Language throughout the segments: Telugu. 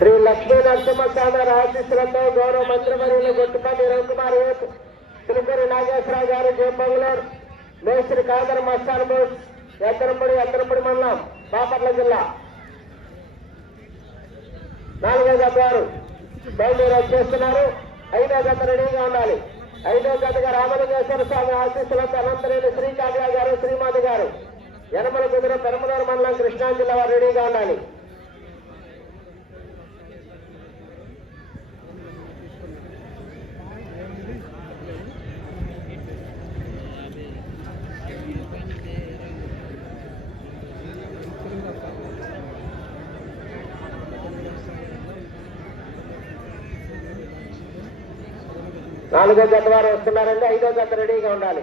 శ్రీ లక్ష్మీ నరసింహస్వామి ఆశీస్సులతో గౌరవ మంత్రివర్యులు గొట్టుపల్లి రవికుమార్ యూత్ తిరుపతి నాగేశ్వరరావు గారు జయపంగులూరు మేస్త్రి కాదర్ మస్తాన్ బోస్ ఎత్తనపడి ఎత్తనపడి మండలం బాపట్ల జిల్లా. నాలుగో జత గారు బయలుదేరి వచ్చేస్తున్నారు. ఐదో జత రెడీగా ఉండాలి. ఐదో జతగా రామలింగేశ్వర స్వామి ఆశీస్సులతో అనంతరేణి శ్రీకావ్య గారు శ్రీమాధి గారు యనమల కుదిర పెరమలూరు మండలం కృష్ణా జిల్లా వారు రెడీగా ఉండాలి. నాలుగో జత వారు వస్తున్నారండి ఐదో జత రెడీగా ఉండాలి.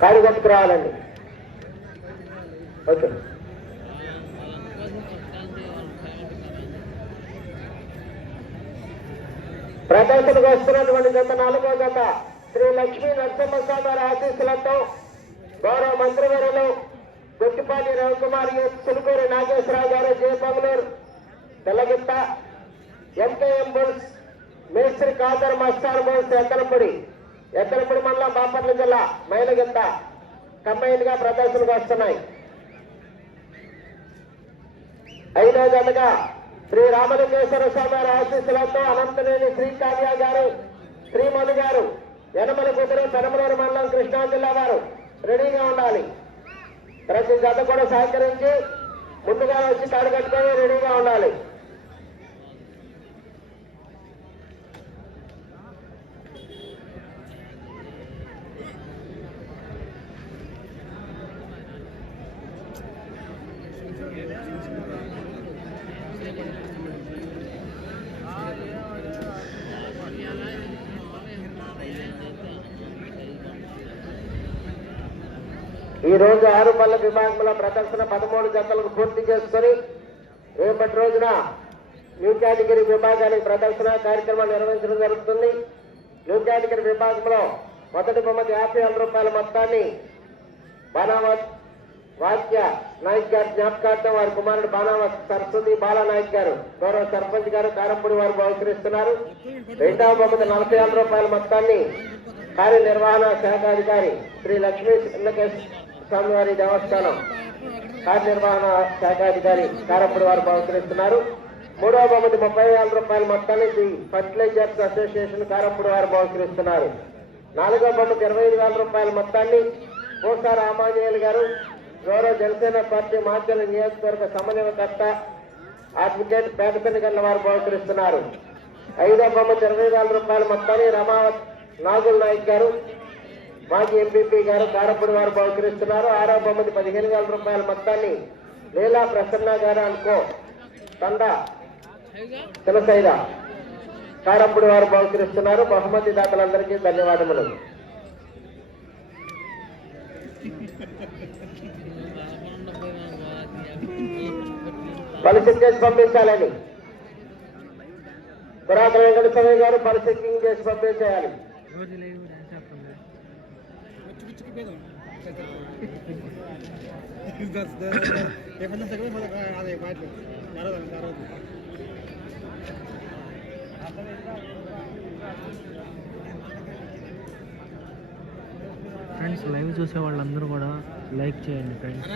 కాడి కట్టుకురావాలండి ఓకే ప్రదర్శనకు వస్తున్నటువంటి జత నాలుగో జత శ్రీ లక్ష్మీ నరసింహస్వామి వారి ఆశీస్సులతో గౌరవ మంత్రివర్యులు గుట్టిపాటి రవికుమార్ సిలుకూరి నాగేశ్వరరావు గారు జయపంగులూరు తెల్లగిట్ట ఎంకేఎం బోల్స్ మేస్త్రి కాదర్ మస్తార్ బోల్స్ ఎత్తనపూడి ఎత్తనపూడి మండలం బాపట్ల జిల్లా మైలగిట్ట కంబైన్గా ప్రదర్శనకు వస్తున్నాయి. ఐదో జతగా శ్రీ రామలింగేశ్వర స్వామి గారి ఆశీస్సులతో అనంతనేని శ్రీ కావ్య గారు శ్రీమణి గారు యనమల కూతురు పెనమలూరు మండలం కృష్ణా జిల్లా వారు రెడీగా ఉండాలి. ప్రతి జత కూడా సహకరించి ముందుగా వచ్చి తాడు కట్టుకొని రెడీగా ఉండాలి ఈ రోజు ఆరు పళ్ళ విభాగంలో పదమూడు జతలకు పూర్తి చేసుకుని రేపటి రోజున న్యూ కేటగిరీ విభాగానికి ప్రదర్శన కార్యక్రమం నిర్వహించడం జరుగుతుంది. న్యూ కేటగిరీ విభాగంలో మొదటి బొమ్మది యాభై వేల రూపాయల మొత్తాన్ని బాణావత్ వాక్య నాయక్ గారి జ్ఞాపకార్థం వారి కుమారుడు బాణావత్ సరస్వతి బాలానాయక్ గారు గౌరవ సర్పంచ్ గారు కారంపూడి వారు బహుకరిస్తున్నారు. రెండవ బొమ్మది నలభై వేల రూపాయల మొత్తాన్ని కార్యనిర్వహణ శాఖాధికారి శ్రీ లక్ష్మీ స్వామివారి దేవస్థానం కార్యనిర్వహణ శాఖాధికారి కారంపూడి వారు బహుకరిస్తున్నారు మూడవ బహుమతి ముప్పై వేల రూపాయల మొత్తాన్ని ది ఫర్టిలైజర్స్ అసోసియేషన్ కారప్పటి వారు బహుకరిస్తున్నారు నాలుగవ బహుమతి ఇరవై ఐదు వేల రూపాయల మొత్తాన్ని పూసా రామాంజనేయులు గారు గౌరవ జనసేన పార్టీ మాచల నియోజకవర్గ సమన్వయకర్త అడ్వకేట్ పేదపల్లి గల్ల వారు బహుకరిస్తున్నారు ఐదవ బొమ్మది ఇరవై వేల రూపాయల మొత్తాన్ని రమావత్ నాగుల్ నాయక్ గారు మాజీ ఎంపీపీ గారు కారపూడి వారు బహుకరిస్తున్నారు. ఆరో బహుమతి పదిహేను వేల రూపాయల మొత్తాన్ని లీలా ప్రసన్న గారు అనుకో తండ తులసైద కారపూడి వారు బహుకరిస్తున్నారు. బహుమతి దాతలందరికీ ధన్యవాదములు. పరిస్థితి చేసి పంపించాలని. పురాతన వెంకట స్వామి గారు పరిస్థితి చేసి పంపించేయాలి రోజు లేవు డాన్స్ చేస్తుంది ఫ్రెండ్స్ లైవ్ చూసే వాళ్ళందరూ కూడా లైక్ చేయండి ఫ్రెండ్స్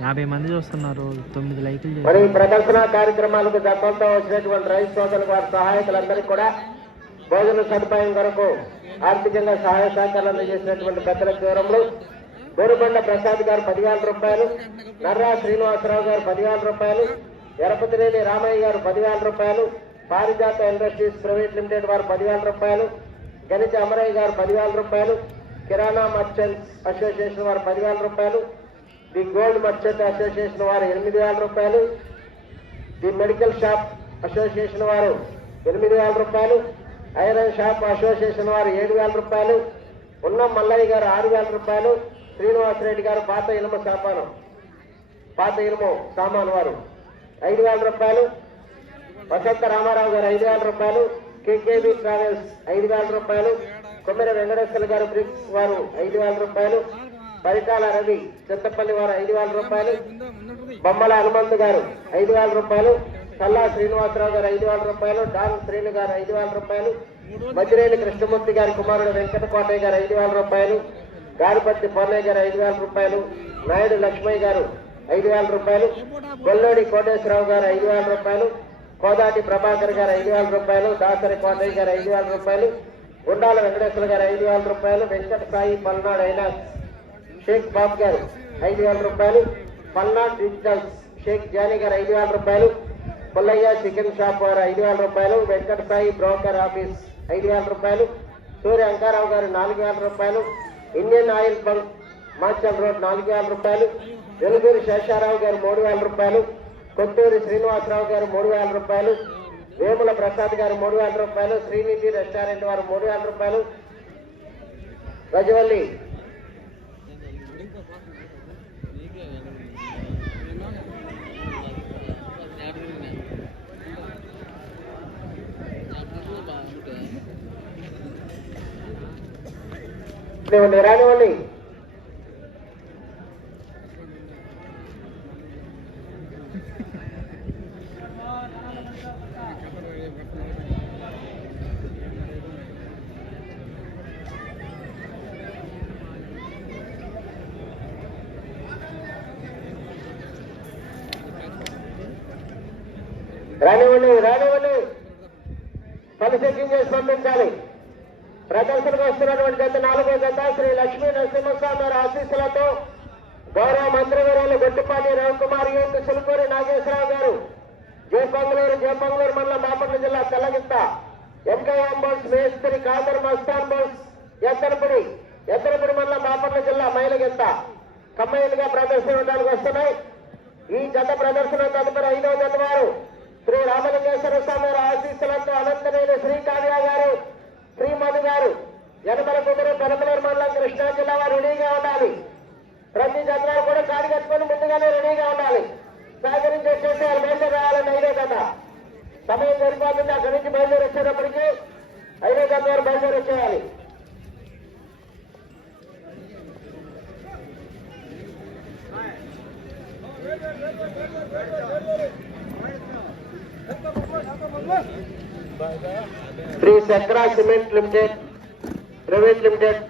యాభై మంది చూస్తున్నారు తొమ్మిది లైకులు మరి ప్రదర్శన కార్యక్రమాలకు దత్తంతో వచ్చినటువంటి రైతు సోదరులు వారి సహాయకులందరికీ కూడా భోజన సదుపాయం కొరకు ఆర్థికంగా సహాయ సహకారాలు అందజేసినటువంటి పెద్దల వివరములు గోరుబండ ప్రసాద్ గారు పదివేల రూపాయలు నర్రా శ్రీనివాసరావు గారు పదివేల రూపాయలు ఎరపతినేని రామయ్య గారు పదివేల రూపాయలు పారిజాత ఇండస్ట్రీస్ ప్రైవేట్ లిమిటెడ్ వారు పదివేల రూపాయలు గణిత అమరయ్య గారు పదివేల రూపాయలు కిరాణా మర్చెంట్స్ అసోసియేషన్ వారు పదివేల రూపాయలు ది గోల్డ్ మర్చెంట్ అసోసియేషన్ వారు ఎనిమిది వేల రూపాయలు ది మెడికల్ షాప్ అసోసియేషన్ వారు ఎనిమిది వేల రూపాయలు ఐరన్ షాప్ అసోసియేషన్ వారు ఏడు వేల రూపాయలు ఉన్న మల్లయ్య గారు ఆరు వేల రూపాయలు శ్రీనివాసరెడ్డి గారు పాత ఇనుము సామాను పాత ఇనుము సామాను వారు ఐదు వేల రూపాయలు వసంత రామారావు గారు ఐదు వేల రూపాయలు కేకేబీ ట్రావెల్స్ ఐదు వేల రూపాయలు కొమ్మిర వెంకటేశ్వర గారు బ్రిక్స్ వారు ఐదు వేల రూపాయలు పరిటాల రవి చింతపల్లి వారు ఐదు వేల రూపాయలు బొమ్మల హనుమంతు గారు ఐదు వేల రూపాయలు కల్లా శ్రీనివాసరావు గారు ఐదు వేల రూపాయలు డాన్ శ్రీను గారు ఐదు వేల రూపాయలు మధ్యరేని కృష్ణమూర్తి గారి కుమారుడు వెంకట కోటయ్య గారు ఐదు వేల రూపాయలు గారిపత్తి పొన్నయ్య గారు ఐదు వేల రూపాయలు నాయుడు లక్ష్మయ్య గారు ఐదు వేల రూపాయలు గొల్లోడి కోటేశ్వరరావు గారు ఐదు వేల రూపాయలు కోదాటి ప్రభాకర్ గారు ఐదు వేల రూపాయలు దాసరి కోటయ్య గారు ఐదు వేల రూపాయలు గుండాల వెంకటేశ్వర గారు ఐదు వేల రూపాయలు వెంకట సాయి పల్నాడు అయిన షేక్ బాబు గారు ఐదు వేల రూపాయలు పల్నాడు డిజిటల్ షేక్ జానీ గారు ఐదు వేల రూపాయలు పుల్లయ్య చికెన్ షాప్ వారు ఐదు వేల రూపాయలు వెంకట సాయి బ్రోకర్ ఆఫీస్ ఐదు వేల రూపాయలు సూర్య అంకారావు గారు నాలుగు వేల రూపాయలు Indian oil bunk Machal road నాలుగు వేల రూపాయలు వెలుగురి శేషారావు గారు మూడు వేల రూపాయలు కొత్తూరి శ్రీనివాసరావు గారు మూడు వేల రూపాయలు వేముల ప్రసాద్ గారు మూడు వేల రూపాయలు శ్రీనిధి రెస్టారెంట్ వారు మూడు వేల రూపాయలు Gajavalli de Olerá Leolé. Jayapanguluru మండలం బాపట్ల జిల్లా తెల్లగిత్త. ఎంకేఎం బోస్ మేస్త్రి కాదర్ మస్తాన్ బోస్ ఎత్తనపుడి ఎత్తనపుడి మండలం బాపట్ల జిల్లా మైలగిత్త. కమ్మయ్యలుగా ప్రదర్శించడానికి వస్తున్నాయి. ఈ జత ప్రదర్శన తదుపరి ఐదవ జత వారు. శ్రీ రామలింగేశ్వర స్వామి ఆశీస్సులతో అనంతనేని శ్రీ కావ్య గారు శ్రీమధు గారు యనమల కుదురు పెనమలూరు మండలం కృష్ణా జిల్లా వారు రెడీగా ఉండాలి. ప్రతి జతవారు కూడా కాడి కట్టుకొని ముందుగానే రెడీగా ఉండాలి. సహకరించి వచ్చేసి వాళ్ళు బయలుదేరి రావాలని ఐదో కదా సమయం సరిపోతుంది. అక్కడి నుంచి బయలుదేరి వచ్చేటప్పటికి ఐదో జత వారు బయలుదేరి వచ్చేయాలి Sri Chakra cement limited private limited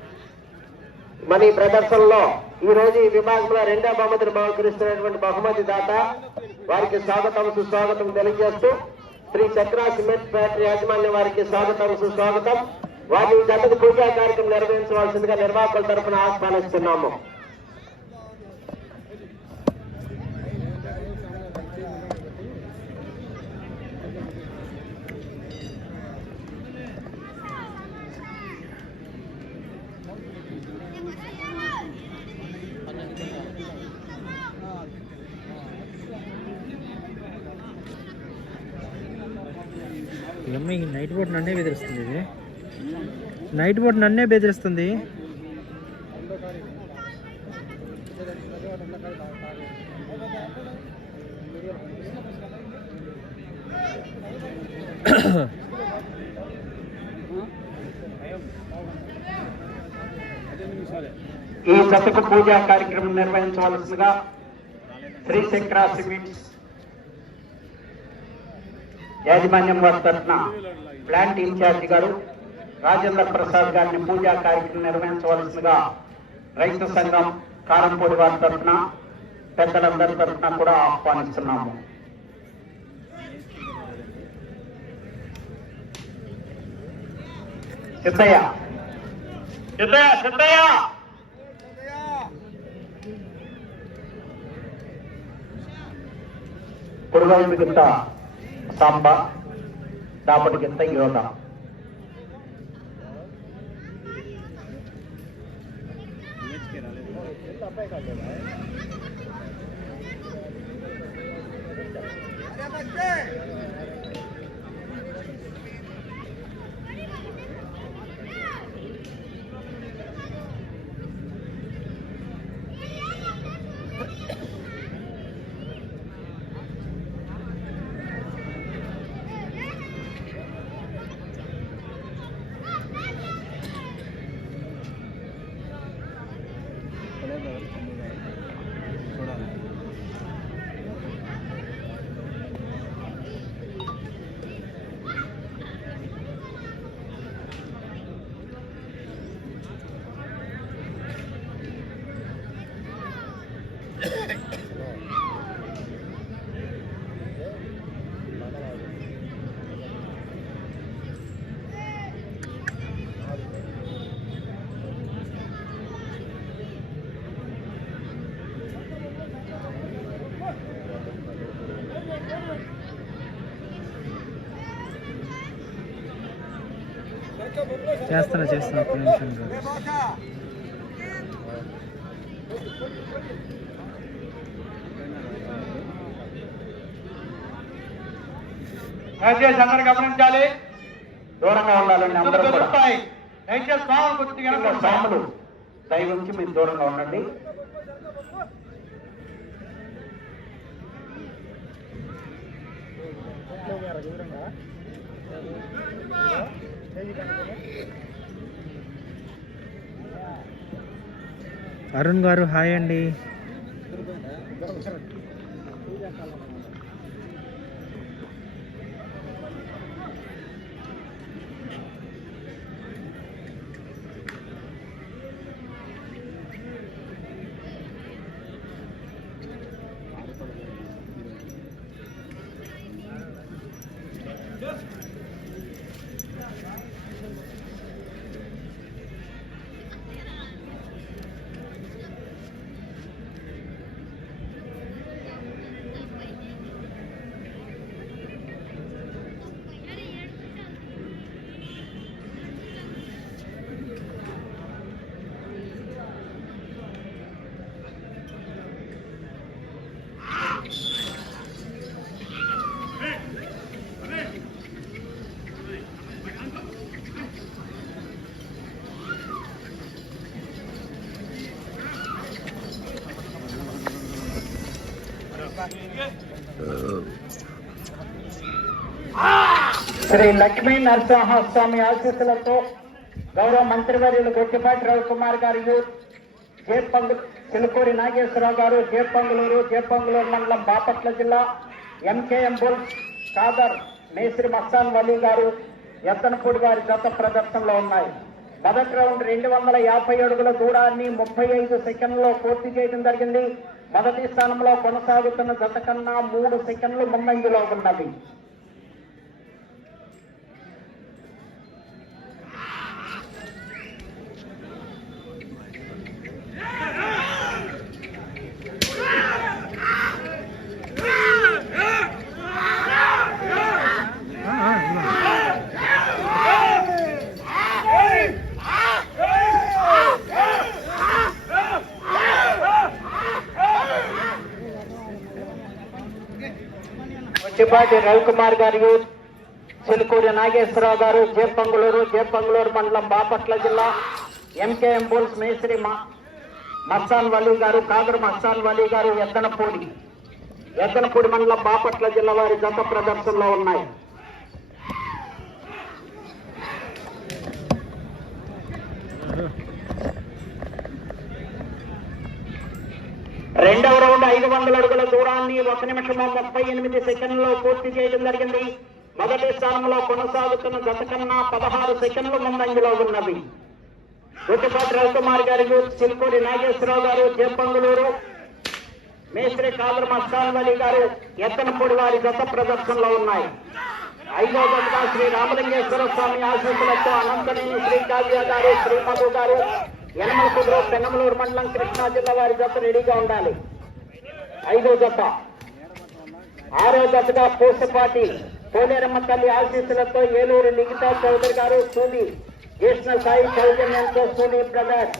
money ప్రదర్శనలో ఈ రోజు ఈ విభాగంలో రెండో బహుమతిని బహుకరిస్తున్నటువంటి బహుమతి దాత వారికి స్వాగతం సుస్వాగతం తెలియజేస్తూ శ్రీ చక్ర సిమెంట్ ఫ్యాక్టరీ యాజమాన్య వారికి స్వాగతం సుస్వాగతం. వారి ఈ జతకు పూజా కార్యక్రమం నిర్వహించవలసిందిగా నిర్వాహకుల తరఫున ఆహ్వానిస్తున్నాము ఏమో ఈ నైట్ బోట్ నన్నే బెదిరిస్తుంది ఇది. నైట్ బోట్ నన్నే బెదిరిస్తుంది. ఈ శతక పూజా కార్యక్రమం నిర్వహించవలసిందిగా శ్రీ శంకర సిమెంట్స్ యాజమాన్యం వారి తరఫున ప్లాంట్ ఇన్ఛార్జి గారు రాజేంద్ర ప్రసాద్ గారిని పూజా కార్యక్రమం నిర్వహించవలసిందిగా రైతు సంఘం కారంపూడి వారి తరఫున పెద్దలందరి తరఫున కూడా ఆహ్వానిస్తున్నాము. Siddayya. Siddayya Siddayya. samba dapat kita yota చేస్తాను చేస్తాను ఒక్క నిమిషం. దయచేసి అందరు గమనించాలి. దూరంగా ఉండాలండి అందరూ కూడా. ఇంకా స్వాములు దయ ఉంచి మీరు దూరంగా ఉండండి. అరుణ్ గారు హాయ్ అండి. శ్రీ లక్ష్మీ నరసింహస్వామి ఆశీస్సులతో గౌరవ మంత్రివర్యులు గొట్టిపాటి రవికుమార్ గారు యూత్ జేపంగు చిలుకూరి నాగేశ్వరరావు గారు జేపంగులూరు జేపంగులూరు మండలం బాపట్ల జిల్లా ఎంకేఎం బుల్స్ కాదర్ మేస్త్రి మస్తాన్ వలీ గారు ఎత్తనపూడి గారి జత ప్రదర్శనలో ఉన్నాయి. మొదటి రౌండ్ రెండు వందల యాభై అడుగుల దూరాన్ని ముప్పై ఐదు సెకండ్లో పూర్తి చేయడం జరిగింది. మొదటి స్థానంలో కొనసాగుతున్న జత కన్నా మూడు సెకండ్లు ముందంజలో ఉన్నది. చిపాటి రవికుమార్ గారు చిలుకూరి నాగేశ్వరరావు గారు జేపంగులూరు జేపంగులూరు మండలం బాపట్ల జిల్లా ఎంకేఎం బోల్స్ మేస్త్రి మ- మస్తాన్ వలీ గారు కాదరు మస్తాన్ వలీ గారు ఎద్దనపూడి. ఎద్దనపూడి మండలం బాపట్ల జిల్లా వారి జత ప్రదర్శనలో ఉన్నాయి రెండవ రౌండ్ ఐదు వందల అడుగుల దూరాన్ని ఒక నిమిషము ముప్పై ఎనిమిది సెకండ్లో పూర్తి చేయడం జరిగింది. మొదటి స్థానంలో కొనసాగుతున్న గత కన్నా పదహారు సెకండ్లు ముందంజలో ఉన్నవి. గుట్టుపాటి రవికుమార్ గారి యూత్ చిల్కూరి నాగేశ్వరరావు గారు చేపంగులూరు మేస్త్రి కాదర్ మస్తాన్ వలి గారు ఎత్తనపూడి వారి గత ప్రదర్శనలో ఉన్నాయి. ఐదో గంట శ్రీ రామలింగేశ్వర స్వామి ఆశీస్సులతో అనంతనేని శ్రీ కావ్య గారు శ్రీ గారు యనమల కుదురు పెన్నమలూరు మండలం కృష్ణా జిల్లా వారి జత రెడీగా ఉండాలి. ఐదో జత. ఆరో జతగా పూసపాటి పోలేరమ్మ తల్లి ఆశీస్సులతో ఏలూరు నిఖితా చౌదరి గారు సూని కృష్ణ సాయి సౌజన్యంతో సూని బ్రదర్స్.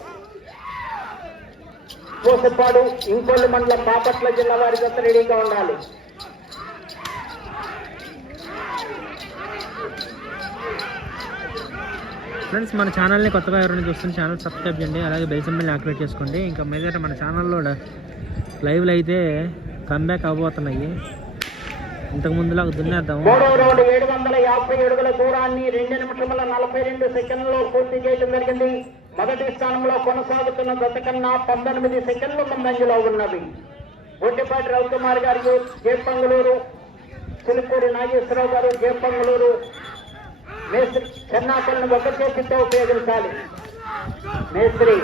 పోసపాడు ఇంకొల్లు మండలం బాపట్ల జిల్లా వారి జత రెడీగా ఉండాలి. ఫ్రెండ్స్ మన ఛానల్ని కొత్తగా ఎవరైనా చూస్తున్న ఛానల్ సబ్స్క్రైబ్ చేయండి. అలాగే బెల్ సింబల్ని యాక్టివేట్ చేసుకోండి. ఇంకా మీద మన ఛానల్లో లైవ్లు అయితే కమ్బ్యాక్ అవబోతున్నాయి. ఇంతకు ముందులా దున్నేద్దాము. మూడవ రౌండ్ ఏడు వందల యాభై అడుగుల దూరాన్ని రెండు నిమిషముల నలభై రెండు సెకండ్లలో పూర్తి చేయడం జరిగింది. మొదటి స్థానంలో కొనసాగుతున్న గత కన్నా పంతొమ్మిది సెకండ్లు ముందంజలో ఉన్నవి. ఒడ్డిపాటి రవికుమార్ గారు జేపంగళూరు చిలుకూరి నాగేశ్వరరావు గారు జేపంగళూరు మేస్త్రి చెన్నాకలను ఒక చేతితో ఉపయోగించాలి. మేస్త్రి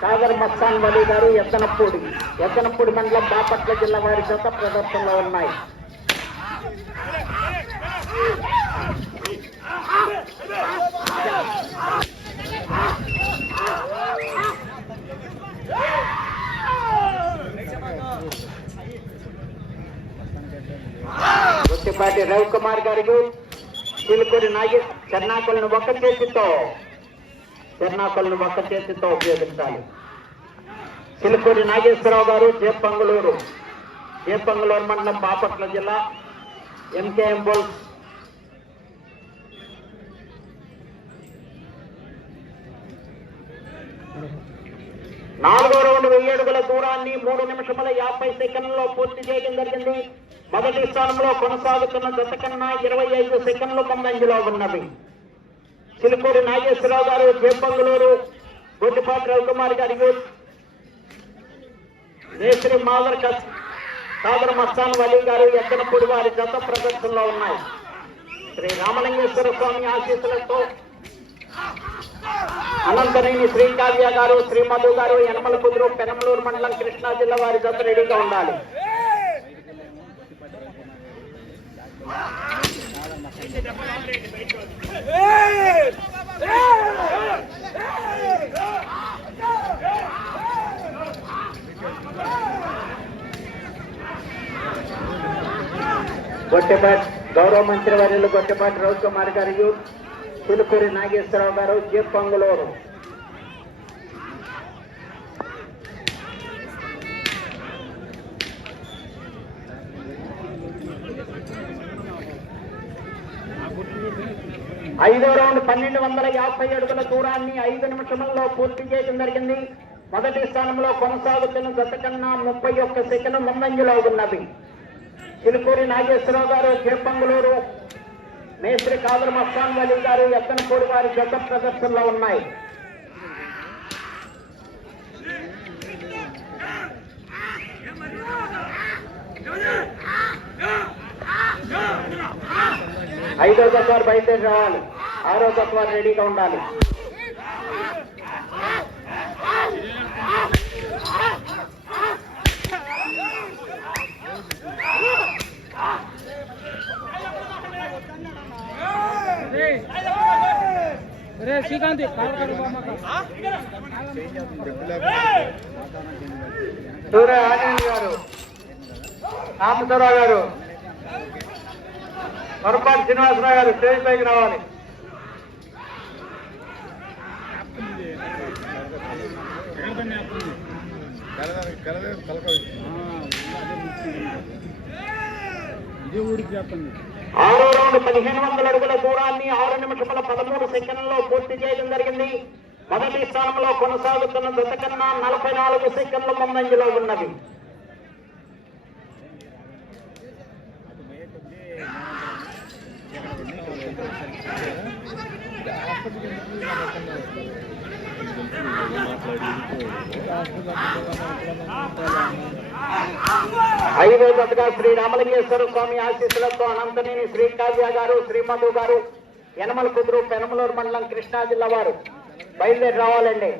సాగర్ మస్తాన్ వలి గారు ఎత్తనపూడి ఎత్తనపూడి మండలం బాపట్ల జిల్లా వారి చేత ప్రదర్శనలో ఉన్నాయి. గుత్తిపాటి రవికుమార్ గారికి చిలుకూరి నాగే చెన్నాకులను ఒక్క చేతితో చెన్నాకులను ఒక్క చేతితో ఉపయోగించాలి. చిలుకూరి నాగేశ్వరరావు గారు జేపంగులూరు జేపంగులూరు మండలం బాపట్ల జిల్లా ఎంకేఎం బోల్స్. నాలుగో రౌండ్ వెయ్యి అడుగుల దూరాన్ని మూడు నిమిషముల యాభై సెకండ్లలో పూర్తి చేయడం జరిగింది. మొదటి స్థానంలో కొనసాగుతున్న జత కన్నా ఇరవై ఐదు సెకండ్లు ముందంజలో ఉన్నవి. చిలుకూరి నాగేశ్వరరావు గారు జేపంగులూరు గొడ్డిపాటి రవికుమార్ గారి నేశ్రీ మాదర్ కస్ మస్తాన్ వలీ గారు ఎక్కనపూడి వారి జత ప్రదర్శనలో ఉన్నాయి. శ్రీ రామలింగేశ్వర స్వామి ఆశీస్సులతో అనంతనేని శ్రీకావ్య గారు శ్రీ మధు గారు యనమల కుదురు పెనమలూరు మండలం కృష్ణా జిల్లా వారి జత రెడీగా ఉండాలి. గొట్టెపాటి గౌరవ మంత్రి వర్యులు గొట్టెపాటి రవికుమార్ గారు పులుకూరి నాగేశ్వరరావు గారు జేపంగులూరు. ఐదో రౌండ్ పన్నెండు వందల యాభై అడుగుల దూరాన్ని ఐదు నిమిషంలో పూర్తి చేయడం జరిగింది. మొదటి స్థానంలో కొనసాగుతున్న గత కన్నా ముప్పై ఒక్క సెకండ్ ముందంజలో ఉన్నవి. చిలుకూరి నాగేశ్వరరావు గారు చేపంగులూరు మేస్త్రి కాదర్ మస్తాన్ వలీ గారు ఎత్తనపూడి వారి గత ప్రదర్శనలో ఉన్నాయి. ఐదో తత్వాలు బయలుదేరి రావాలి. ఆరో తత్వాలు రెడీగా ఉండాలి. రే శ్రీకాంత్ సూర్య ఆంజనేయ గారు రామచంద్రరావు గారు? పొరపాటు శ్రీనివాసరావు గారు స్టేజ్ పైకి రావాలి. ఆరో రౌండ్ పదిహేను వందల అడుగుల దూరాన్ని ఆరు నిమిషముల పదమూడు సెకండ్లలో పూర్తి చేయడం జరిగింది. మొదటి స్థానంలో కొనసాగుతున్న దశ కన్నా నలభై నాలుగు సెకండ్ల ముందంజలో ఉన్నది ఐదో జతగా శ్రీ రామలింగేశ్వర స్వామి ఆశీస్సులతో అనంతనేని శ్రీ కావ్య గారు శ్రీ మధు గారు యనమల కుదురు పెనమలూరు మండలం కృష్ణా జిల్లా వారు బయలుదేరి రావాలండి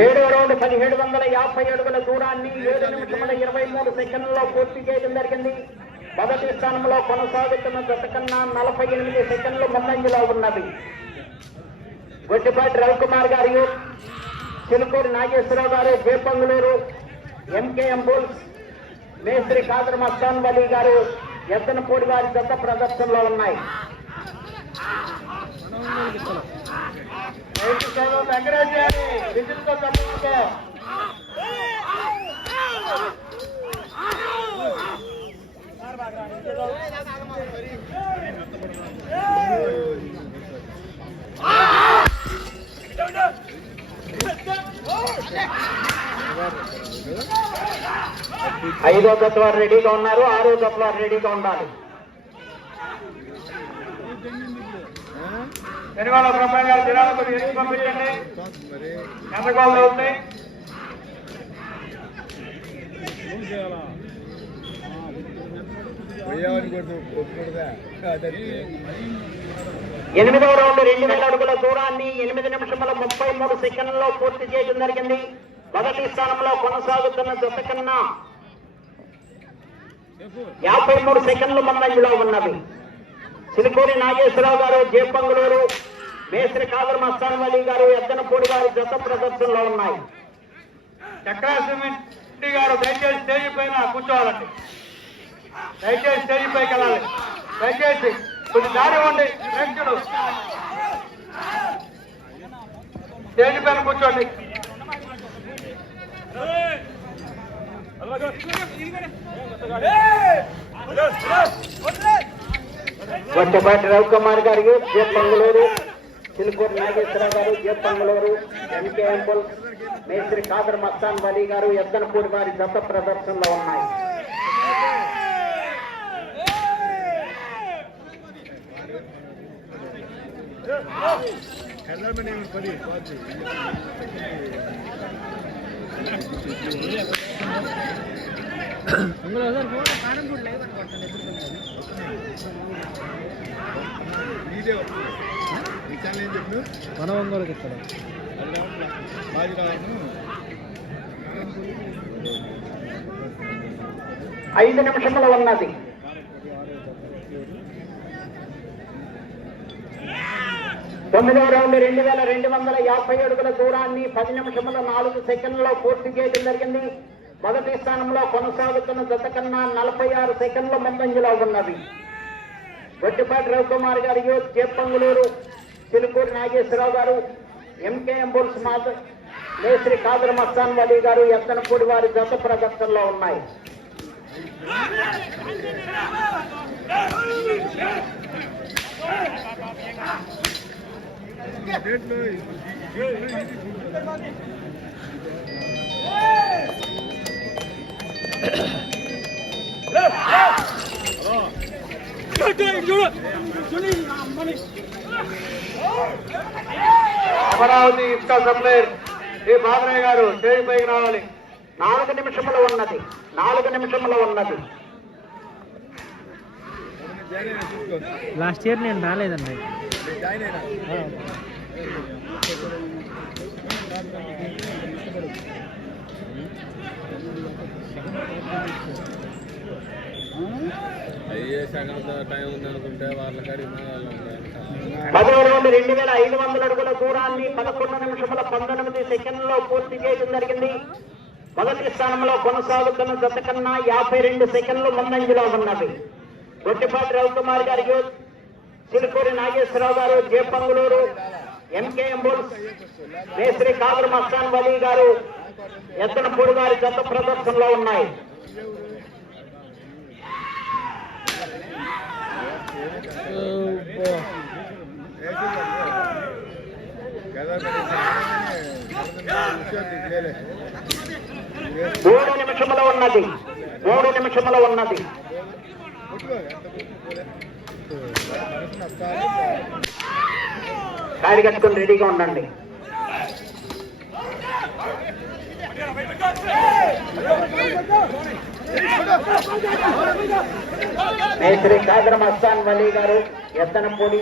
ఏడో రౌండ్ పదిహేడు వందల యాభై అడుగుల దూరాన్ని ఏడు నిమిషముల ఇరవై మూడు సెకండ్లలో పూర్తి చేయడం జరిగింది. మొదటి స్థానంలో కొనసాగుతున్న దశ కన్నా నలభై ఎనిమిది సెకండ్లు ముందంజలో ఉన్నది. గొడ్డిపాటి రవికుమార్ గారు చిలుకూరు నాగేశ్వరరావు గారు జేపంగులూరు ఎంకేఎం బుల్స్ మేస్త్రి కాదర్ మస్తాన్ వలీ గారు ఎత్తనపూడి గారి జత ప్రదర్శనలో ఉన్నాయి. రైతు సంఘం ఐదో జత వారు రెడీగా ఉన్నారు ఆరో జత వారు రెడీగా ఉండాలి. శనివారం బ్రహ్మయ్య గారు దినాలకు ఎన్ని పంపించండి. అవుతాయి ఎనిమిదవ రౌండ్ రెండు వేల అడుగుల దూరాన్ని ఎనిమిది నిమిషముల ముప్పై మూడు సెకండ్లలో పూర్తి చేయడం జరిగింది. మొదటి స్థానంలో కొనసాగుతున్న జత కన్నా యాభై మూడు సెకండ్లు ముందంజలో ఉన్నవి. సిలికూరి నాగేశ్వరరావు గారు జేపంగులూరు మేస్త్రి కాదర్ మస్తాన్ అలీ గారు ఎద్దనపూడి గారు జత ప్రదర్శనలో ఉన్నాయి. చక్రాసిరెడ్డి గారు దయచేసి స్టేజ్ పైన కూర్చోవాలండి. దయచేసి స్టేజ్ పైకి వెళ్ళాలి. దయచేసి కొంచెం దారి ఇవ్వండి. ప్రేక్షకుడు స్టేజ్ పైన కూర్చోండి. వచ్చపాటి రవికుమార్ గారికి జే పంగులూరు చిలుకూరు నాగేశ్వరరావు గారు జే పంగులూరు ఎంకే ఎంపుల్ మేస్త్రి కాదర్ మస్తాన్ వలీ గారు ఎద్దనపూడి వారి దత్త ప్రదర్శనలో ఉన్నాయి ఇందులో సార్ ఫోటో కారం కూడా లైవ్ అనుకుంటాను మన ఒంగోలుకి ఇక్కడ ఐదు నిమిషముల ఉన్నది. తొమ్మిదవ రౌండ్ రెండు వేల రెండు వందల యాభై అడుగుల దూరాన్ని పది నిమిషముల నాలుగు సెకండ్లలో పూర్తి చేయడం జరిగింది. మొదటి స్థానంలో కొనసాగుతున్న జత కన్నా నలభై ఆరు సెకండ్ల ముందంజలో ఉన్నవి గొట్టిపాటి రవికుమార్ గారు యూత్ చేపంగులూరు చిలుకూరి నాగేశ్వరరావు గారు ఎంకేఎం బుల్స్ మాధవ్ మేస్త్రి కాదర్ మస్తాన్ వలీ గారు ఎత్తనపూడి వారి జత ప్రదర్శనలో ఉన్నాయి. అమరావతి ఇసుక సప్లైర్ శ్రీ బాదరయ్య గారు స్టేజ్ పైకి రావాలి. నాలుగు నిమిషంలో ఉన్నది. నాలుగు నిమిషముల ఉన్నది. లాస్ట్ ఇయర్ నేను రాలేదండి. అయ్యే సగం టైం ఉందనుకుంటే వాళ్ళ కాడికి వాళ్ళు పదో రౌండ్ రెండు వేల ఐదు వందల అడుగుల దూరాన్ని పదకొండు నిమిషముల పంతొమ్మిది సెకండ్లలో పూర్తి చేయడం జరిగింది. మొదటి స్థానంలో కొనసాగుతున్న జత కన్నా యాభై రెండు సెకండ్లు ముందంజలో ఉన్నవి. గొట్టిపాటి రవికుమార్ గారి చిలుకూరి నాగేశ్వరరావు గారు జేపంగులూరు ఎంకేఎం బుల్స్ కాదర్ మస్తాన్ వలీ గారు ఎత్తనపూడి గారి జత ప్రదర్శనలో ఉన్నాయి. మూడు నిమిషములో ఉన్నది. మూడు నిమిషములో ఉన్నది. కాడి కట్టుకుని రెడీగా ఉండండి. మేశ్రీ కాదర్ మస్తాన్ వలీ గారు ఎత్తనపూడి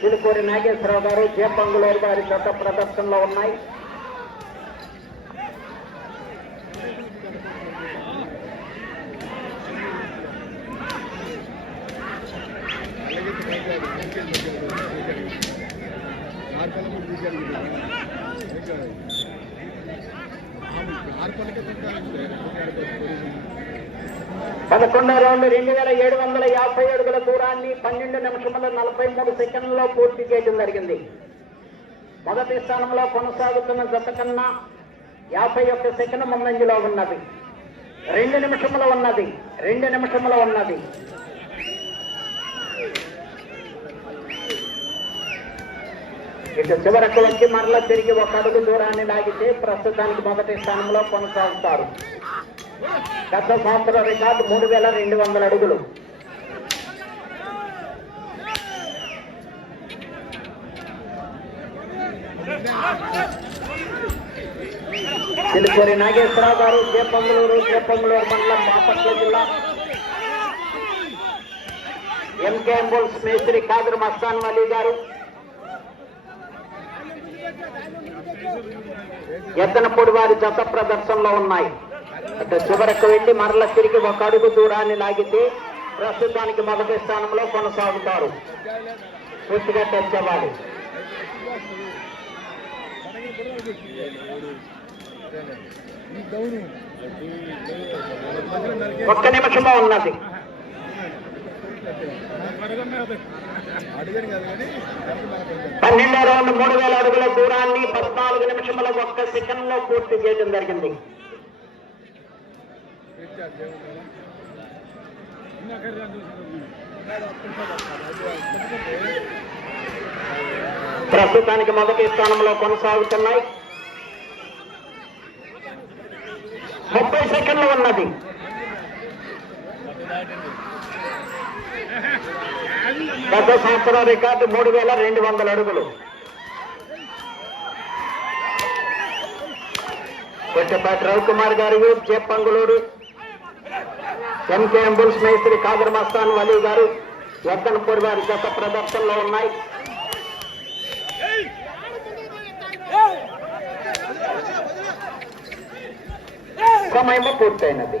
చిలుకూరి నాగేశ్వరరావు గారు జేపంగులూరు గారి జత ప్రదర్శనలో ఉన్నాయి. పదకొండో రౌండ్ రెండు వేల ఏడు వందల యాభై అడుగుల దూరాన్ని పన్నెండు నిమిషముల నలభై మూడు సెకండ్లలో పూర్తి చేయడం జరిగింది. మొదటి స్థానంలో కొనసాగుతున్న జత కన్నా యాభై ఒక్క సెకండ్ ముందంజలో ఉన్నది. రెండు నిమిషముల ఉన్నది. రెండు నిమిషముల ఉన్నది. ఇక చివరకు వచ్చి మరలా తిరిగి ఒక అడుగు దూరాన్ని లాగితే ప్రస్తుతానికి మొదటి స్థానంలో కొనసాగుతారు. గత సంవత్సరం రికార్డు మూడు వేల రెండు వందల అడుగులు. తెలుపూరి నాగేశ్వరరావు గారు చేపంగులూరు చేపంగులూరు మండలం బాపట్ల జిల్లా. ఎంకే అంబుల్స్ మేస్త్రి కాదర్ మస్తాన్ వలీ గారు. ఎత్తనపూడి వారి జత ప్రదర్శనలో ఉన్నాయి. అంటే చివరకు వెళ్ళి మరల తిరిగి ఒక అడుగు దూరాన్ని లాగితే ప్రస్తుతానికి మొదటి స్థానంలో కొనసాగుతారు. పూర్తిగా తెచ్చవాలి ఒక్క నిమిషమో ఉన్నది. పన్నెండో రౌండ్ మూడు వేల అడుగుల దూరాన్ని పద్నాలుగు నిమిషముల ఒక్క సెకండ్లో పూర్తి చేయడం జరిగింది. ప్రస్తుతానికి మొదటి స్థానంలో కొనసాగుతున్నాయి. ముప్పై సెకండ్లు ఉన్నది. గత సంవత్సరం రికార్డు మూడు వేల రెండు వందల అడుగులు. కొట్టపాటి రవికుమార్ గారు చేపంగులూరు ఎంకే అంబుల్స్ మేస్త్రి కాదర్ మస్తాన్ వలీ గారు ఎక్కనపూర్ వారి గత ప్రదర్శనలో ఉన్నాయి. సమయము పూర్తయినది.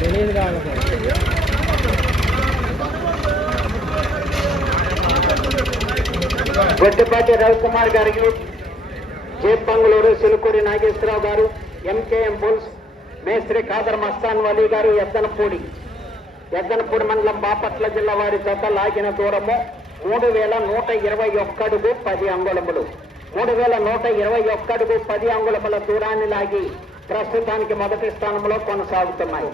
తెలియదు కావాలి గొడ్డిపాటి రవికుమార్ గారికి చేపంగులూరు సిలుకూరి నాగేశ్వరరావు గారు ఎంకేఎం బుల్స్ మేస్త్రి ఖాదర్ మస్తాన్ వలీ గారు ఎద్దనపూడి ఎద్దనపూడి మండలం బాపట్ల జిల్లా వారి చేత లాగిన దూరము మూడు వేల నూట ఇరవై ఒక్కడుగు పది అంగుళములు. మూడు వేల నూట ఇరవై ఒక్కడుగు పది అంగుళముల దూరాన్ని లాగి ప్రస్తుతానికి మొదటి స్థానంలో కొనసాగుతున్నాయి.